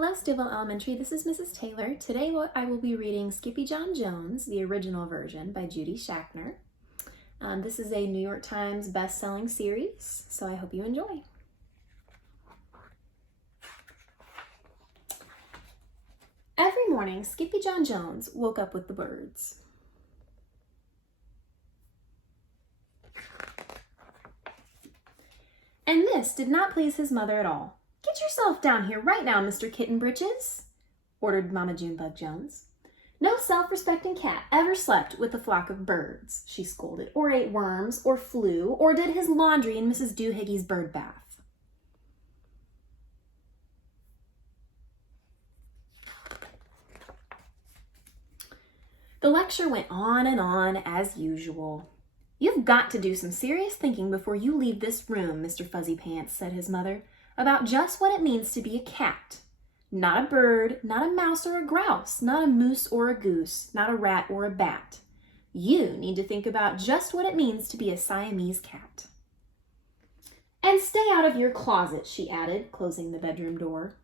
Hello, Stivell Elementary. This is Mrs. Taylor. Today I will be reading Skippyjon Jones, the original version by Judy Schachner. This is a New York Times best-selling series, so I hope you enjoy. Every morning, Skippyjon Jones woke up with the birds. And this did not please his mother at all. "Get yourself down here right now, Mr. Kitten Britches," ordered Mama Junebug Jones. "No self-respecting cat ever slept with a flock of birds," she scolded, "or ate worms, or flew, or did his laundry in Mrs. Doohiggy's bird bath." The lecture went on as usual. "You've got to do some serious thinking before you leave this room, Mr. Fuzzy Pants," said his mother, "about just what it means to be a cat. Not a bird, not a mouse or a grouse, not a moose or a goose, not a rat or a bat. You need to think about just what it means to be a Siamese cat. And stay out of your closet," she added, closing the bedroom door.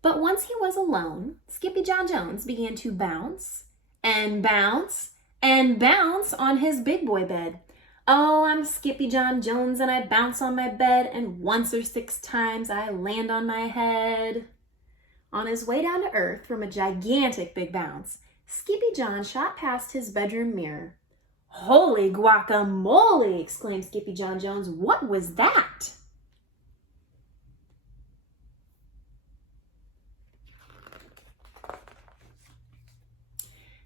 But once he was alone, Skippyjon Jones began to bounce and bounce and bounce on his big boy bed. "Oh, I'm Skippyjon Jones and I bounce on my bed, and once or 6 times I land on my head." On his way down to earth from a gigantic big bounce, Skippyjon shot past his bedroom mirror. "Holy guacamole!" exclaimed Skippyjon Jones. "What was that?"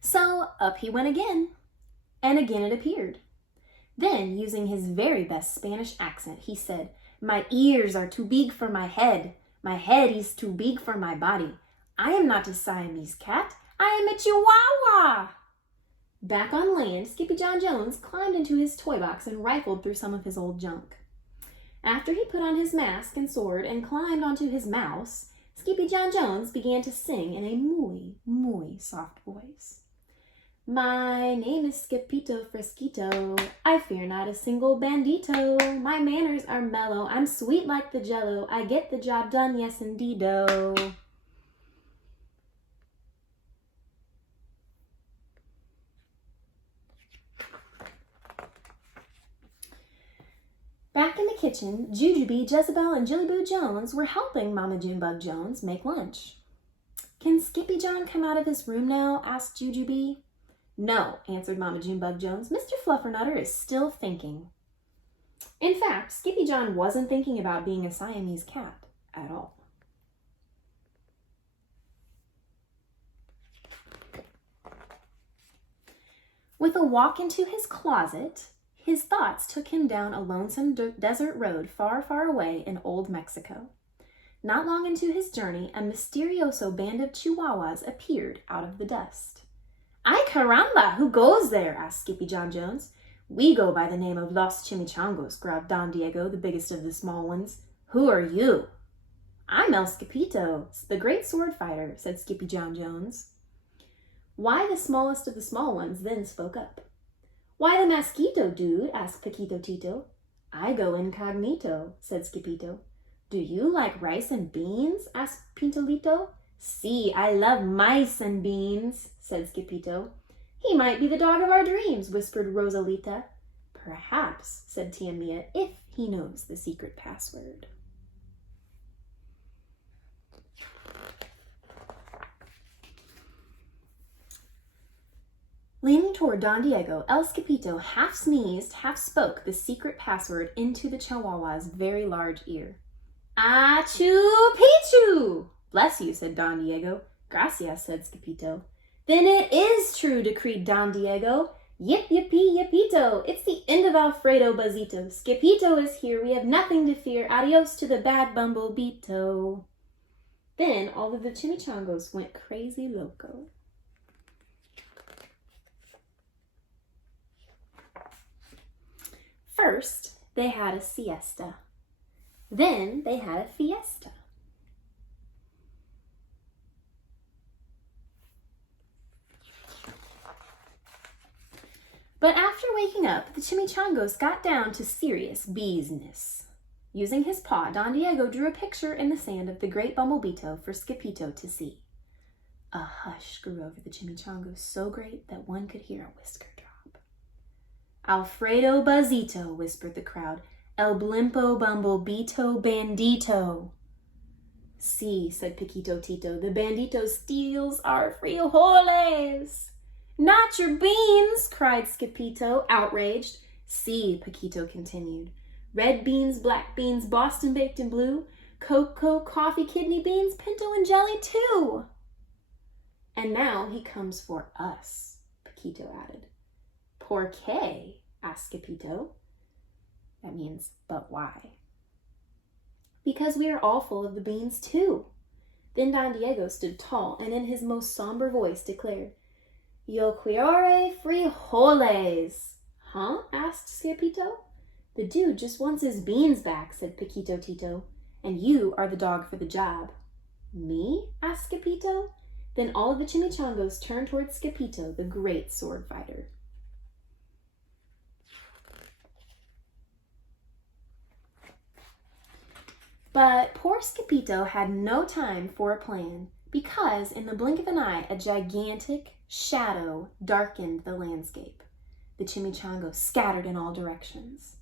So up he went again, and again it appeared. Then, using his very best Spanish accent, he said, "My ears are too big for my head. My head is too big for my body. I am not a Siamese cat. I am a Chihuahua." Back on land, Skippyjon Jones climbed into his toy box and rifled through some of his old junk. After he put on his mask and sword and climbed onto his mouse, Skippyjon Jones began to sing in a muy soft voice. "My name is Skippito Fresquito. I fear not a single bandito. My manners are mellow. I'm sweet like the jello. I get the job done, yes indeedo." Back in the kitchen, Jujubee, Jezebel, and Jillyboo Jones were helping Mama Junebug Jones make lunch. "Can Skippyjon come out of his room now?" asked Jujubee. "No," answered Mama Junebug Jones. "Mr. Fluffernutter is still thinking." In fact, Skippyjon wasn't thinking about being a Siamese cat at all. With a walk into his closet, his thoughts took him down a lonesome desert road far away in old Mexico. Not long into his journey, a mysterioso band of Chihuahuas appeared out of the dust. "Ay caramba, who goes there?" asked Skippyjon Jones. "We go by the name of Los Chimichangos," growled Don Diego, the biggest of the small ones. "Who are you?" "I'm El Skippito, the great sword fighter," said Skippyjon Jones. Why, the smallest of the small ones then spoke up. "Why, the Mosquito dude?" asked Paquito Tito. "I go incognito," said Skippito. "Do you like rice and beans?" asked Pintolito. "See, I love mice and beans," said Skippito. "He might be the dog of our dreams," whispered Rosalita. "Perhaps," said Tia Mia, "if he knows the secret password." Leaning toward Don Diego, El Skippito half sneezed, half spoke the secret password into the Chihuahua's very large ear. "Achoo Pichu!" "Bless you," said Don Diego. "Gracias," said Skippito. "Then it is true," decreed Don Diego. "Yip yippee yippito! It's the end of Alfredo Buzzito. Skippito is here. We have nothing to fear. Adios to the bad Bumblebito." Then all of the Chimichangos went crazy loco. First, they had a siesta. Then they had a fiesta. But after waking up, the chimichangos got down to serious business. Using his paw, Don Diego drew a picture in the sand of the great Bumblebito for Skippyjo to see. A hush grew over the chimichangos so great that one could hear a whisker drop. Alfredo Buzzito, whispered the crowd. El blimpo bumblebito bandito. See, said Paquito Tito, the bandito steals our frijoles. Not your beans, cried Skippyjo, outraged. See, Paquito continued. Red beans, black beans, Boston baked and blue, cocoa, coffee, kidney beans, pinto and jelly too. And now he comes for us, Paquito added. ¿Por qué? asked Skippyjo. That means, but why? Because we are all full of the beans too. Then Don Diego stood tall and in his most somber voice declared, Yo quiero frijoles. Huh? asked Skippyjo. The dude just wants his beans back, said Paquito Tito. And you are the dog for the job. Me? asked Skippyjo. Then all of the chimichangos turned towards Skippyjo, the great sword fighter. But poor Skippyjo had no time for a plan, because in the blink of an eye, a gigantic shadow darkened the landscape. The chimichangos scattered in all directions.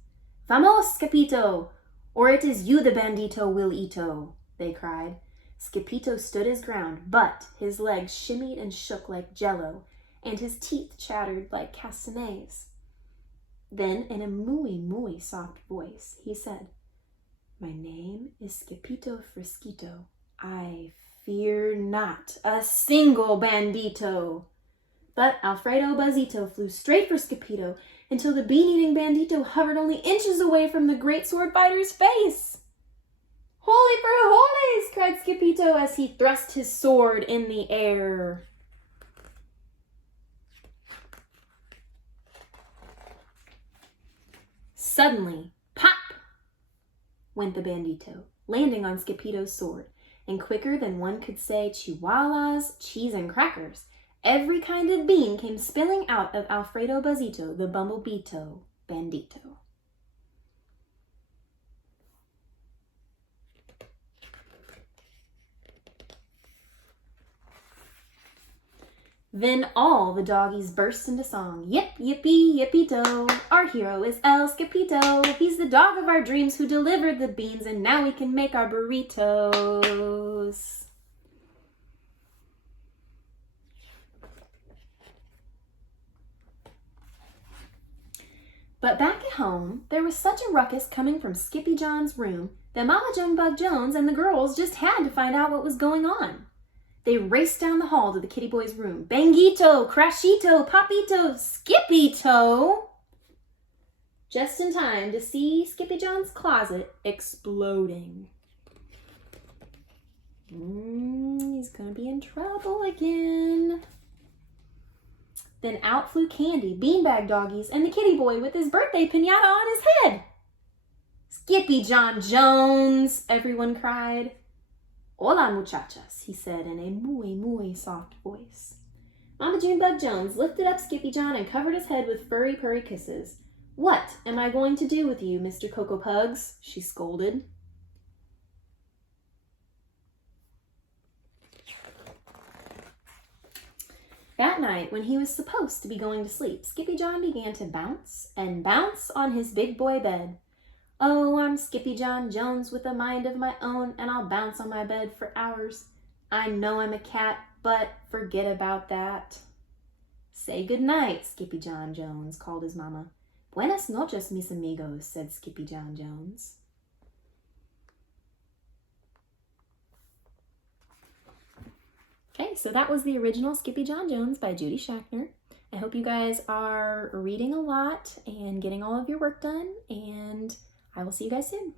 Vamos, Skippyjo, or it is you the bandito will eato, they cried. Skippyjo stood his ground, but his legs shimmied and shook like jello, and his teeth chattered like castanets. Then, in a muy soft voice, he said, My name is Skippyjo Frisquito. I fear not a single bandito. But Alfredo Buzzito flew straight for Skippyjo until the bean-eating bandito hovered only inches away from the great sword fighter's face. Holy frijoles! Cried Skippyjo as he thrust his sword in the air. Suddenly, pop! Went the bandito, landing on Skippyjo's sword, and quicker than one could say chihuahuas, cheese, and crackers, every kind of bean came spilling out of Alfredo Buzzito, the Bumblebito bandito. Then all the doggies burst into song. Yip, yippee, yippee-do. Our hero is El Skippyjo. He's the dog of our dreams who delivered the beans, and now we can make our burritos. But back at home, there was such a ruckus coming from Skippyjon's room that Mama Junebug Jones and the girls just had to find out what was going on. They raced down the hall to the kitty boy's room. Bangito, Crashito, Papito, Skippyjo! Just in time to see Skippyjon's closet exploding. He's gonna be in trouble again. Then out flew Candy, beanbag doggies, and the kitty boy with his birthday piñata on his head. Skippyjon Jones, everyone cried. Hola, muchachas, he said in a muy soft voice. Mama Junebug Jones lifted up Skippyjon and covered his head with furry purry kisses. What am I going to do with you, Mr. Cocoa Pugs? She scolded. That night, when he was supposed to be going to sleep, Skippyjon began to bounce and bounce on his big boy bed. Oh, I'm Skippyjon Jones with a mind of my own, and I'll bounce on my bed for hours. I know I'm a cat, but forget about that. Say good night, Skippyjon Jones, called his mama. Buenas noches, mis amigos, said Skippyjon Jones. Okay, so that was the original Skippyjon Jones by Judy Schachner. I hope you guys are reading a lot and getting all of your work done, and I will see you guys soon.